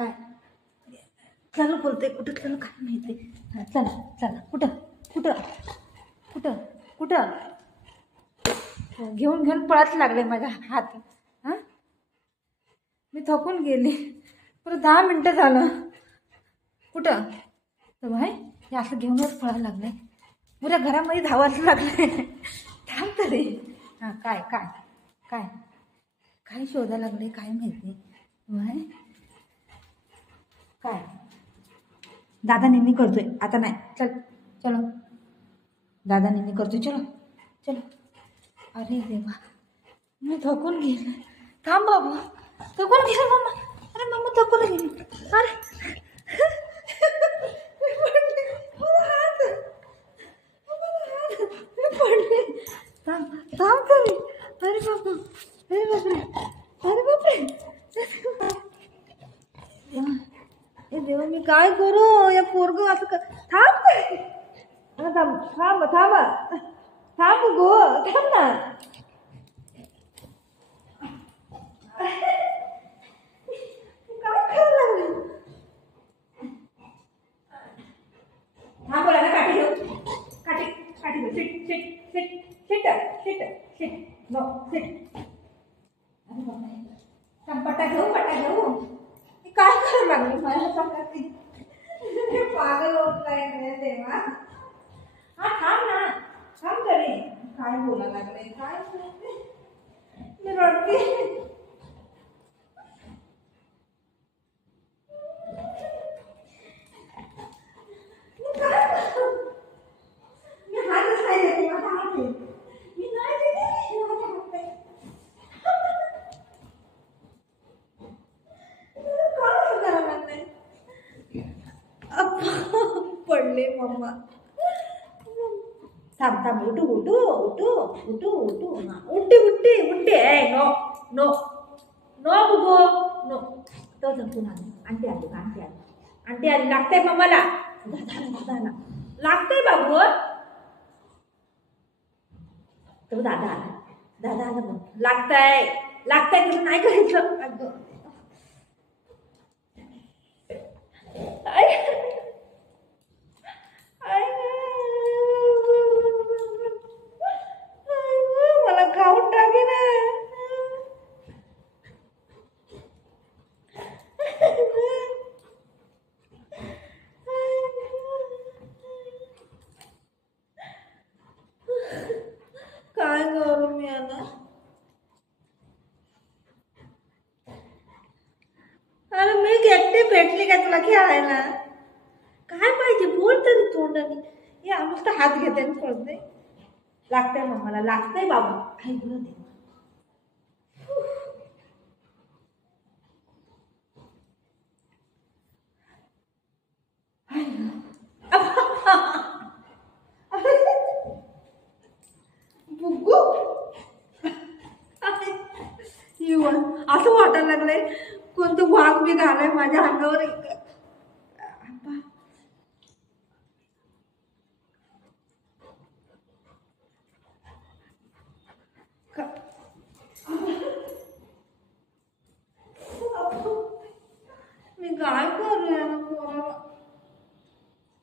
काय चला बोलते कुठं चला काय माहिती. चला चला कुठं कुठं कुठं कुठं घेऊन घेऊन पळत लागले माझ्या हात. हां मी थकून गेली. परत 10 मिनटं झालं. कुठं तर भाई हे असं घेऊनच पळायला लागले. पुऱ्या घरामध्ये धावायला लागले. थांब तरी. हां काय काय काय काय शोधायला लागले काय माहिती. भाई काय दादा नेहमी करतोय आता नाही. चल चलो दादा नेहमी करतोय. चलो चलो. अरे देवा मी थकून गेले. थांब बाबू थकून गेले मम्मा. अरे मम्मा थकून गेली. अरे थांब थांब तरी. अरे बाबा अरे बापरे अरे बापरे. ए देवा मी काय करू या पोरग असं थांब. थांब थांब थांब थांब गो थांब ना. काय करायला लागले. हा बोला ना काठी घेऊ. काठी काठी घेऊ. Sit sit sit sit sit sit no sit. अरे बाबा पट्टा घेऊ पट्टा घेऊ. काय करायला लागली मला पट्टाची. पागल होत नाही देवा. हा थांब ना थांब तरी. काय बोलायला लागले काय मी रडते. मी हातच नाही देते. माझा हात आहे मी नाही देते. माझा हात आहे. काय करायला लागले. पडले मम्मा. थांब थांब उठू उठू उठू उठू उठू. उठते उठते उठते. ए नो नो नो बुगो नो. तो जपून आली. आंटी आली आंटी आली आंटी आली. लागतंय मम्माला. दादा लागतंय बाबू. तो दादा आला. दादा आला मग लागतंय लागतंय तुला नाही करायचं. अगं मला खाऊन टाके ना. काय करू मी आता. अरे मी एकटी भेटली का तुला खेळायला. काय पाहिजे बोल तरी तोंडाने. हे आम्हाला हात घेते आणि पळते. लागतंय मम्माला लागतंय बाबा. काय बोल दे. बुगू असं वाटायला लागलंय कोणतं वाघ बी घालाय माझ्या अंगावर. मी काय करूया ना.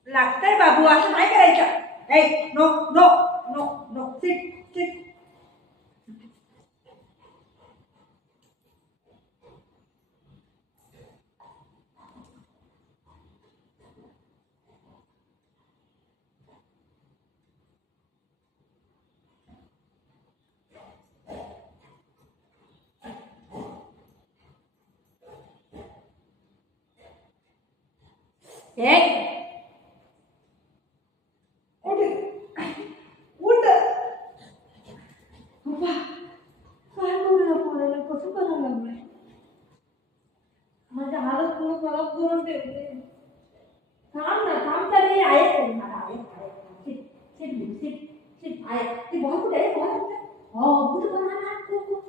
लागतंय बाबू असं नाही करायचं. ए no no no no sit sit. ए उठ उठ. काय करूया पोराला कसं करायला लागलंय. माझ्या हालत पूर्ण खराब करून ठेवते. थांब ना थांब तरी. आहे मला आहे सिट सिट सिट सिट आहे. ती बॉल कुठे आहे. बॉल कुठे. हो कुठे बघा ना.